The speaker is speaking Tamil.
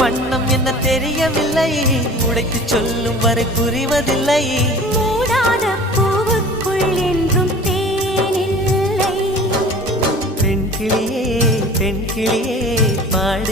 வண்ணம் என்ன தெரியவில்லை, உடைத்து சொல்லும் வரை புரிவதில்லை. மூடாத பூவுக்குள் என்றும் தேனில்லை. பெண் கிளியே, பெண் கிளியே பாடு.